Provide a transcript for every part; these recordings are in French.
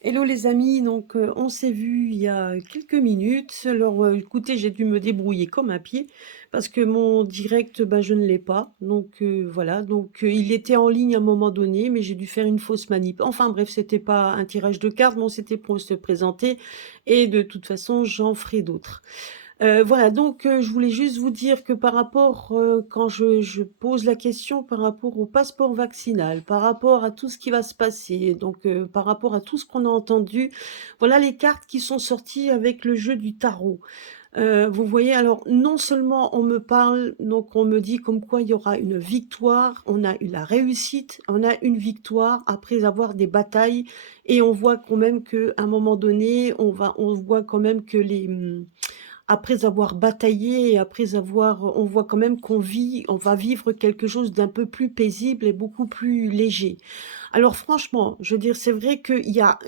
Hello les amis, donc on s'est vu il y a quelques minutes. Alors écoutez, j'ai dû me débrouiller comme un pied parce que mon direct, bah, je ne l'ai pas. Donc voilà, donc il était en ligne à un moment donné, mais j'ai dû faire une fausse manip. Enfin bref, c'était pas un tirage de cartes, bon, c'était pour se présenter et de toute façon, j'en ferai d'autres. Voilà, donc je voulais juste vous dire que par rapport, quand je pose la question par rapport au passeport vaccinal, par rapport à tout ce qui va se passer, donc par rapport à tout ce qu'on a entendu, voilà les cartes qui sont sorties avec le jeu du tarot. Vous voyez, alors non seulement on me parle, donc on me dit comme quoi il y aura une victoire, on a eu la réussite, on a une victoire après avoir des batailles et on voit quand même qu'à un moment donné, on voit quand même que après avoir bataillé et après avoir on voit quand même on va vivre quelque chose d'un peu plus paisible et beaucoup plus léger. Alors franchement, je veux dire, c'est vrai qu'il y a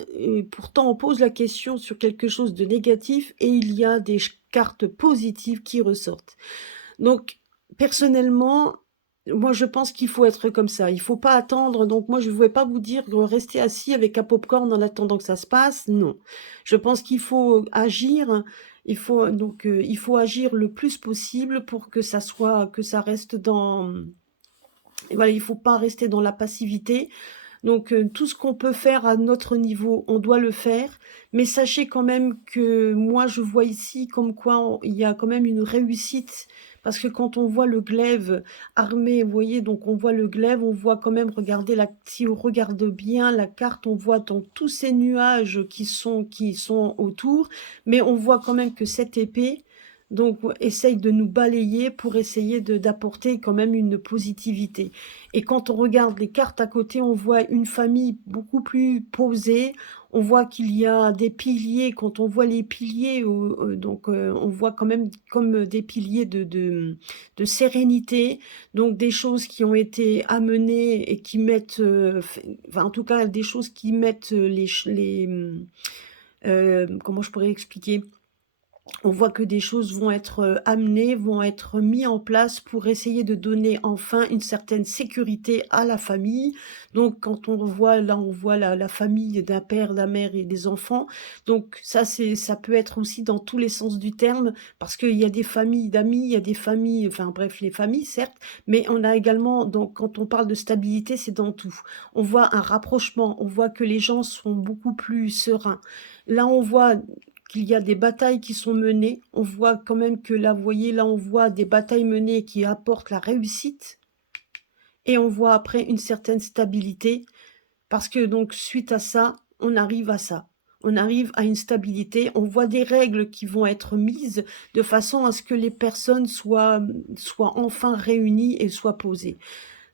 pourtant on pose la question sur quelque chose de négatif et il y a des cartes positives qui ressortent. Donc personnellement, moi je pense qu'il faut être comme ça. Il faut pas attendre. Donc moi je ne vais pas vous dire rester assis avec un popcorn en attendant que ça se passe. Non. Je pense qu'il faut agir. Il faut agir le plus possible pour que ça reste dans. Et voilà, il faut pas rester dans la passivité. Donc tout ce qu'on peut faire à notre niveau, on doit le faire. Mais sachez quand même que moi, je vois ici comme quoi il y a quand même une réussite. Parce que quand on voit le glaive armé, vous voyez, donc on voit le glaive, on voit quand même, regardez, si on regarde bien la carte, on voit donc tous ces nuages qui sont autour. Mais on voit quand même que cette épée, donc, essaye de nous balayer pour essayer d'apporter quand même une positivité. Et quand on regarde les cartes à côté, on voit une famille beaucoup plus posée. On voit qu'il y a des piliers. Quand on voit les piliers, on voit quand même comme des piliers de sérénité. Donc des choses qui ont été amenées et qui mettent, enfin en tout cas des choses qui mettent comment je pourrais expliquer? On voit que des choses vont être amenées, vont être mis en place pour essayer de donner enfin une certaine sécurité à la famille. Donc quand on voit là, on voit la famille d'un père, d'un mère et des enfants. Donc ça peut être aussi dans tous les sens du terme, parce qu'il y a des familles d'amis, il y a des familles, enfin bref, les familles certes, mais on a également, donc quand on parle de stabilité, c'est dans tout. On voit un rapprochement, on voit que les gens sont beaucoup plus sereins. Là, on voit qu'il y a des batailles qui sont menées. On voit quand même que là, vous voyez, là, on voit des batailles menées qui apportent la réussite et on voit après une certaine stabilité parce que donc suite à ça, on arrive à ça. On arrive à une stabilité, on voit des règles qui vont être mises de façon à ce que les personnes soient enfin réunies et soient posées.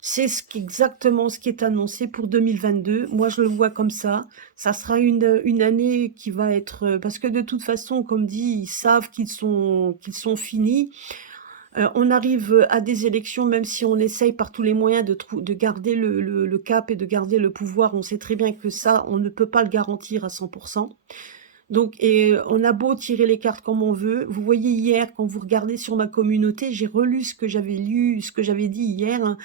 C'est exactement ce qui est annoncé pour 2022. Moi, je le vois comme ça. Ça sera une année qui va être... Parce que de toute façon, comme dit, ils savent qu'ils sont finis. On arrive à des élections, même si on essaye par tous les moyens de garder le cap et de garder le pouvoir. On sait très bien que ça, on ne peut pas le garantir à 100%. Donc, et on a beau tirer les cartes comme on veut. Vous voyez hier, quand vous regardez sur ma communauté, j'ai relu ce que j'avais lu, ce que j'avais dit hier, hein.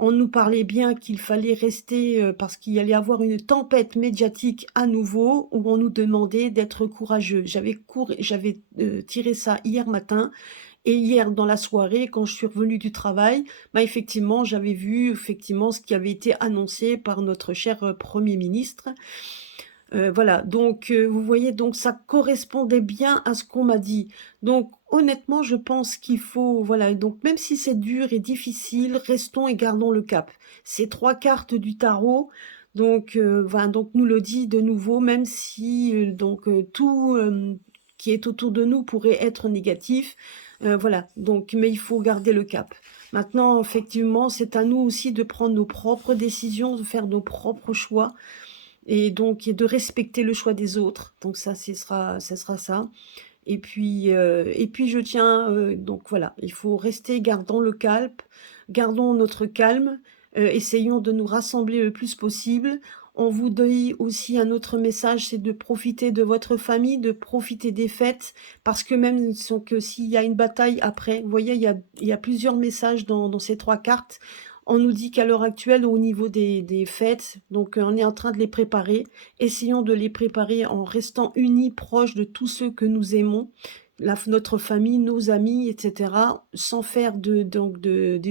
On nous parlait bien qu'il fallait rester, parce qu'il y allait avoir une tempête médiatique à nouveau, où on nous demandait d'être courageux. J'avais tiré ça hier matin, et hier dans la soirée, quand je suis revenue du travail, bah effectivement, j'avais vu effectivement ce qui avait été annoncé par notre cher Premier ministre. Voilà, donc vous voyez, donc ça correspondait bien à ce qu'on m'a dit. Donc honnêtement, je pense qu'il faut, voilà, donc même si c'est dur et difficile, restons et gardons le cap. Ces 3 cartes du tarot, donc voilà, donc nous le dit de nouveau, même si tout qui est autour de nous pourrait être négatif, voilà, donc mais il faut garder le cap. Maintenant, effectivement, c'est à nous aussi de prendre nos propres décisions, de faire nos propres choix et donc et de respecter le choix des autres. Donc ça sera ça. Et puis je tiens, donc voilà, il faut rester, gardons notre calme, essayons de nous rassembler le plus possible. On vous dit aussi un autre message, c'est de profiter de votre famille, de profiter des fêtes, parce que même que s'il y a une bataille après, vous voyez, il y a plusieurs messages dans ces 3 cartes. On nous dit qu'à l'heure actuelle, au niveau des fêtes, donc on est en train de les préparer. Essayons de les préparer en restant unis, proches de tous ceux que nous aimons, notre famille, nos amis, et cetera, sans faire de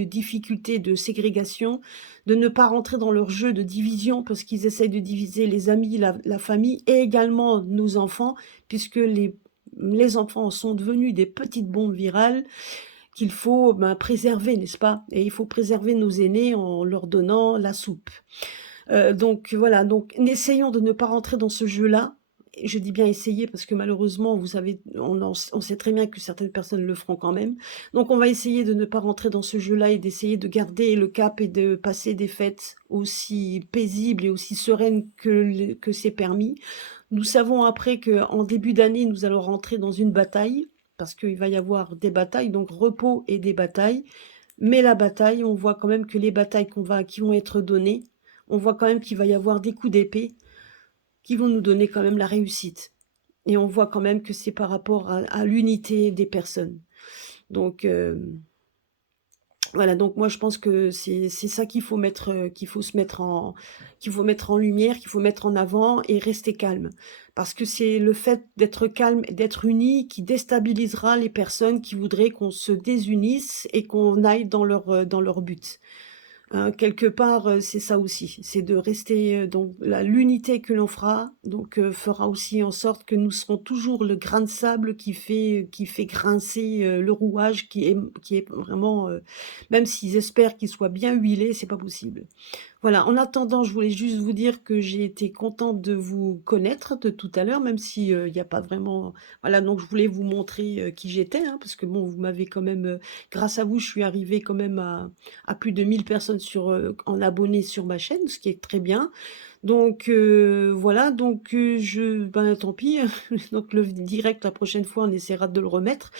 difficultés, de ségrégation, de ne pas rentrer dans leur jeu de division parce qu'ils essayent de diviser les amis, la famille et également nos enfants, puisque les enfants sont devenus des petites bombes virales qu'il faut, ben, préserver, n'est-ce pas? Et il faut préserver nos aînés en leur donnant la soupe. Donc voilà, donc essayons de ne pas rentrer dans ce jeu-là. Et je dis bien essayer parce que malheureusement, vous savez, on sait très bien que certaines personnes le feront quand même. Donc on va essayer de ne pas rentrer dans ce jeu-là et d'essayer de garder le cap et de passer des fêtes aussi paisibles et aussi sereines que c'est permis. Nous savons après qu'en début d'année, nous allons rentrer dans une bataille, parce qu'il va y avoir des batailles, donc repos et des batailles. Mais la bataille, on voit quand même que les batailles qui vont être données, on voit quand même qu'il va y avoir des coups d'épée qui vont nous donner quand même la réussite. Et on voit quand même que c'est par rapport à l'unité des personnes. Donc, voilà, donc moi je pense que c'est ça qu'il faut mettre, qu'il faut mettre en lumière, qu'il faut mettre en avant et rester calme. Parce que c'est le fait d'être calme et d'être uni qui déstabilisera les personnes qui voudraient qu'on se désunisse et qu'on aille dans leur but. Quelque part, c'est ça aussi, c'est de rester, donc l'unité que l'on fera, donc fera aussi en sorte que nous serons toujours le grain de sable qui fait grincer, le rouage qui est vraiment, même s'ils espèrent qu'il soit bien huilé, c'est pas possible. Voilà, en attendant, je voulais juste vous dire que j'ai été contente de vous connaître de tout à l'heure, même si, il y a pas vraiment voilà, donc je voulais vous montrer, qui j'étais, hein, parce que bon, vous m'avez quand même, grâce à vous, je suis arrivée quand même à plus de 1000 personnes en abonnés sur ma chaîne, ce qui est très bien. Donc voilà, donc ben, tant pis, donc le direct, la prochaine fois, on essaiera de le remettre.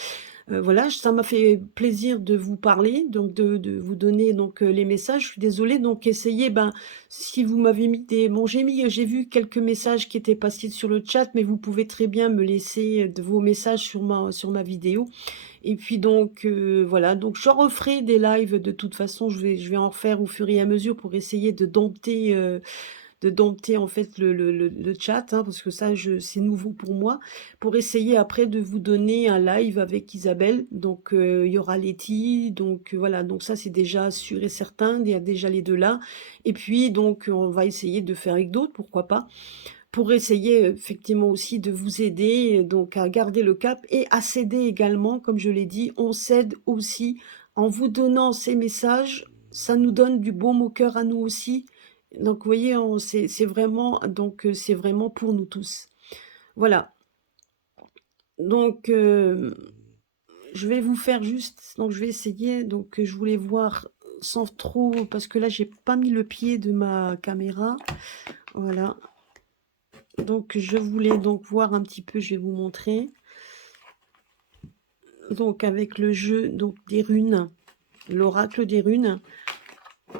Voilà, ça m'a fait plaisir de vous parler, donc de vous donner donc, les messages. Je suis désolée, donc essayez, ben, si vous m'avez mis des bon, j'ai vu quelques messages qui étaient passés sur le chat, mais vous pouvez très bien me laisser, de vos messages sur ma vidéo et puis donc voilà, donc j'en referai des lives de toute façon, je vais en refaire au fur et à mesure pour essayer de dompter en fait le chat, hein, parce que ça, c'est nouveau pour moi, pour essayer après de vous donner un live avec Isabelle. Donc il y aura Letty, donc voilà, donc ça c'est déjà sûr et certain, il y a déjà les deux là. Et puis donc on va essayer de faire avec d'autres, pourquoi pas, pour essayer effectivement aussi de vous aider donc à garder le cap et à s'aider également, comme je l'ai dit, on s'aide aussi en vous donnant ces messages, ça nous donne du baume au cœur à nous aussi. Donc vous voyez, c'est vraiment donc c'est vraiment pour nous tous. Voilà, donc je vais vous faire juste donc je vais essayer donc je voulais voir sans trop parce que là j'ai pas mis le pied de ma caméra. Voilà. Donc je voulais donc voir un petit peu, je vais vous montrer. Donc avec le jeu donc des runes, l'oracle des runes.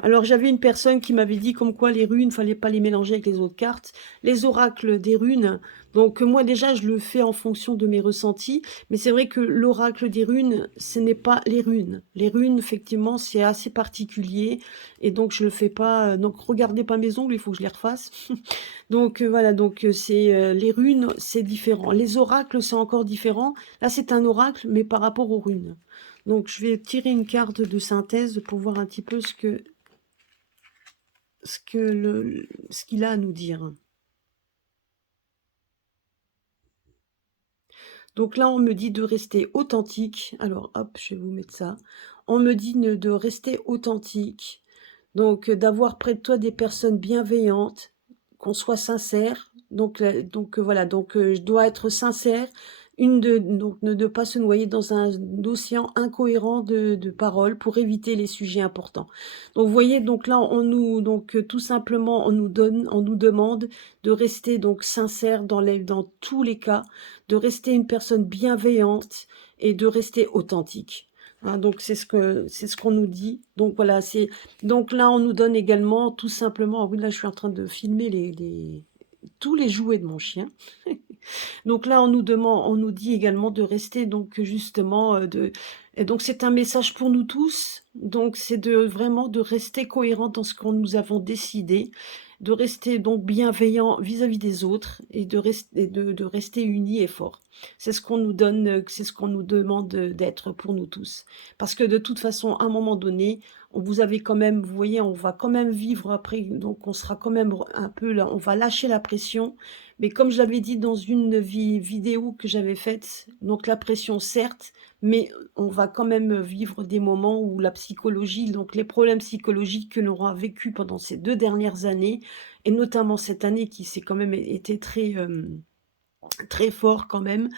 Alors j'avais une personne qui m'avait dit comme quoi les runes, fallait pas les mélanger avec les autres cartes. Les oracles des runes, donc moi déjà je le fais en fonction de mes ressentis, mais c'est vrai que l'oracle des runes, ce n'est pas les runes. Les runes, effectivement, c'est assez particulier, et donc je le fais pas. Donc regardez pas mes ongles, il faut que je les refasse. Donc voilà, donc c'est les runes, c'est différent. Les oracles, c'est encore différent. Là, c'est un oracle, mais par rapport aux runes. Donc je vais tirer une carte de synthèse pour voir un petit peu ce qu'il a à nous dire. Donc là, on me dit de rester authentique. Alors, hop, je vais vous mettre ça. On me dit de rester authentique. Donc, d'avoir près de toi des personnes bienveillantes, qu'on soit sincère. Donc voilà, donc je dois être sincère. Donc ne pas se noyer dans un océan incohérent de paroles pour éviter les sujets importants. Donc vous voyez, donc là tout simplement on nous demande de rester donc sincère dans tous les cas, de rester une personne bienveillante et de rester authentique. Hein, donc c'est ce qu'on nous dit. Donc voilà, donc là on nous donne également tout simplement. Ah oui, là je suis en train de filmer tous les jouets de mon chien. Donc là, on nous dit également de rester donc justement, de et donc c'est un message pour nous tous, donc c'est de vraiment de rester cohérent dans ce que nous avons décidé, de rester donc bienveillant vis-à-vis des autres et de rester unis et forts. C'est ce qu'on nous donne, c'est ce qu'on nous demande, d'être pour nous tous. Parce que de toute façon, à un moment donné, vous avez quand même vous voyez, on va quand même vivre après, donc on sera quand même un peu là, on va lâcher la pression, mais comme je l'avais dit dans une vidéo que j'avais faite, donc la pression certes, mais on va quand même vivre des moments où la psychologie, donc les problèmes psychologiques que l'on aura vécu pendant ces 2 dernières années et notamment cette année qui s'est quand même été très, très fort quand même.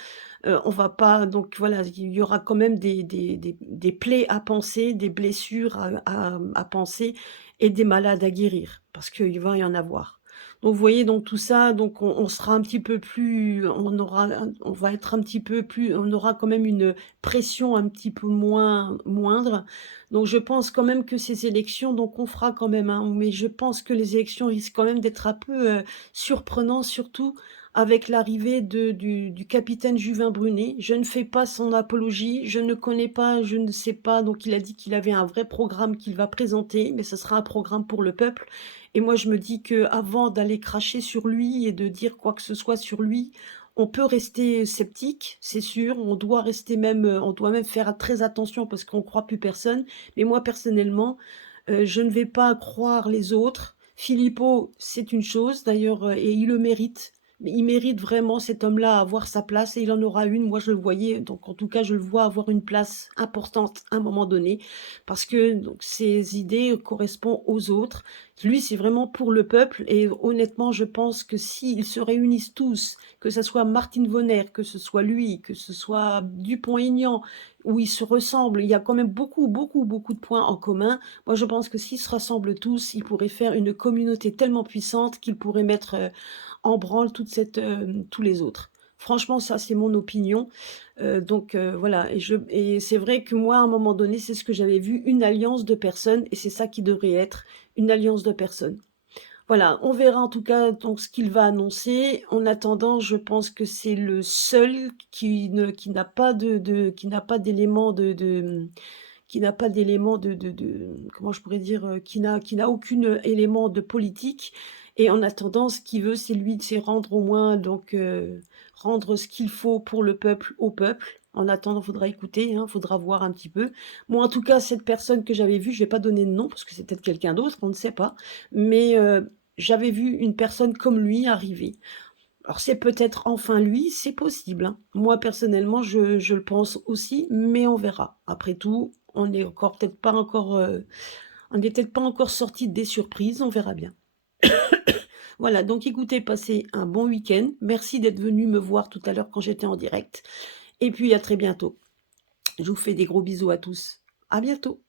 On va pas donc voilà, il y aura quand même des plaies à panser, des blessures à panser et des malades à guérir, parce qu'il va y en avoir. Donc vous voyez, donc tout ça, donc on sera un petit peu plus on va être un petit peu plus on aura quand même une pression un petit peu moindre. Donc je pense quand même que ces élections, donc on fera quand même, hein, mais je pense que les élections risquent quand même d'être un peu, surprenants, surtout avec l'arrivée du capitaine Juvin Brunet. Je ne fais pas son apologie, je ne connais pas, je ne sais pas, donc il a dit qu'il avait un vrai programme qu'il va présenter, mais ce sera un programme pour le peuple et moi je me dis qu'avant d'aller cracher sur lui et de dire quoi que ce soit sur lui, on peut rester sceptique, c'est sûr, on doit rester même, on doit même faire très attention parce qu'on ne croit plus personne, mais moi personnellement, je ne vais pas croire les autres. Philippot, c'est une chose d'ailleurs, et il le mérite. Mais il mérite vraiment cet homme-là à avoir sa place et il en aura une. Moi, je le voyais, donc en tout cas, je le vois avoir une place importante à un moment donné, parce que donc ses idées correspondent aux autres. Lui, c'est vraiment pour le peuple et honnêtement, je pense que s'ils se réunissent tous, que ça soit Martine Vonner, que ce soit lui, que ce soit Dupont-Aignan, où ils se ressemblent, il y a quand même beaucoup, beaucoup, beaucoup de points en commun. Moi, je pense que s'ils se rassemblent tous, ils pourraient faire une communauté tellement puissante qu'ils pourraient mettre, en branle tous les autres. Franchement, ça, c'est mon opinion. Donc voilà et c'est vrai que moi, à un moment donné, c'est ce que j'avais vu, une alliance de personnes et c'est ça qui devrait être, une alliance de personnes. Voilà, on verra en tout cas donc ce qu'il va annoncer. En attendant, je pense que c'est le seul qui n'a pas qui n'a pas d'éléments qui n'a pas d'éléments comment je pourrais dire? Qui n'a aucun élément de politique et en attendant, ce qu'il veut, c'est rendre au moins donc rendre ce qu'il faut pour le peuple, au peuple. En attendant, il faudra écouter, hein, faudra voir un petit peu. Moi, en tout cas, cette personne que j'avais vue, je vais pas donner de nom parce que c'est peut-être quelqu'un d'autre, on ne sait pas, mais j'avais vu une personne comme lui arriver. Alors c'est peut-être enfin lui, c'est possible, hein. Moi personnellement, je le pense aussi, mais on verra. Après tout, on est encore peut-être pas encore, on n'est peut-être pas encore sorti des surprises, on verra bien. Voilà, donc écoutez, passez un bon week-end. Merci d'être venu me voir tout à l'heure quand j'étais en direct et puis à très bientôt. Je vous fais des gros bisous à tous. À bientôt.